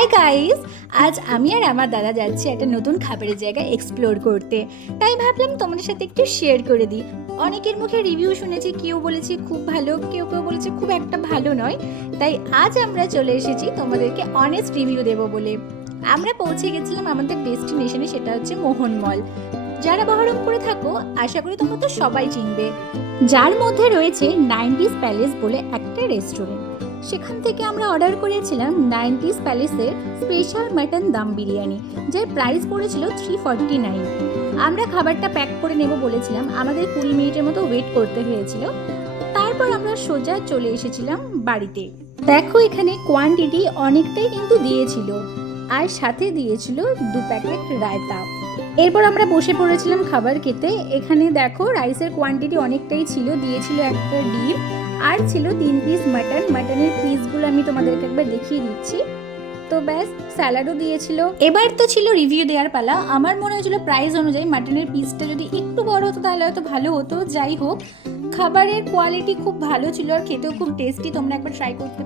Hi guys, আজ আমি আর আমার দাদা যাচ্ছি একটা নতুন খাবারের জায়গা এক্সপ্লোর করতে। তাই ভাবলাম তোমাদের সাথে একটু শেয়ার করে দিই। অনেকের মুখে রিভিউ শুনেছি, কেউ বলেছে খুব ভালো, কেউ কেউ বলেছে খুব একটা ভালো নয়। তাই আজ আমরা চলে এসেছি তোমাদেরকে অনেস্ট রিভিউ দেবো বলে। আমরা পৌঁছে গেছিলাম আমাদের ডেস্টিনেশনে, সেটা হচ্ছে মোহন মল। যারা বহরমপুরে থাকো আশা করি তোমরা তো সবাই চিনবে, যার মধ্যে রয়েছে 90s প্যালেস বলে একটা রেস্টুরেন্ট। সেখান থেকে আমরা অর্ডার করেছিলাম 90s প্যালেসের special mutton dum biryani, যার প্রাইস পড়েছিল 349। আমরা খাবারটা প্যাক করে নেব বলেছিলাম, আমাদের 20 মিনিটের মতো ওয়েট করতে হয়েছিল। তারপর আমরা সোজা চলে এসেছিলাম বাড়িতে। দেখো এখানে কোয়ান্টিটি অনেকটাই কিন্তু দিয়েছিল, আর সাথে দিয়েছিল 2 প্যাকেট রায়তা। এরপর আমরা বসে পড়েছিলাম খাবার খেতে। এখানে দেখো রাইসের কোয়ান্টিটি অনেকটাই ছিল, দিয়েছিল একটা ডিম, আর ছিল 3 পিস মাটন। মাটনের পিসগুলো আমি তোমাদেরকে একবার দেখিয়ে দিচ্ছি। তো ব্যাস, স্যালাডও দিয়েছিল। এবার তো ছিল রিভিউ দেওয়ার পালা। আমার মনে হয়েছিল প্রাইস অনুযায়ী মাটনের পিসটা যদি একটু বড় হতো তাহলে হয়তো ভালো হতো। যাই হোক, খাবারের কোয়ালিটি খুব ভালো ছিল আর খেতেও খুব টেস্টি, তোমরা একবার ট্রাই করতে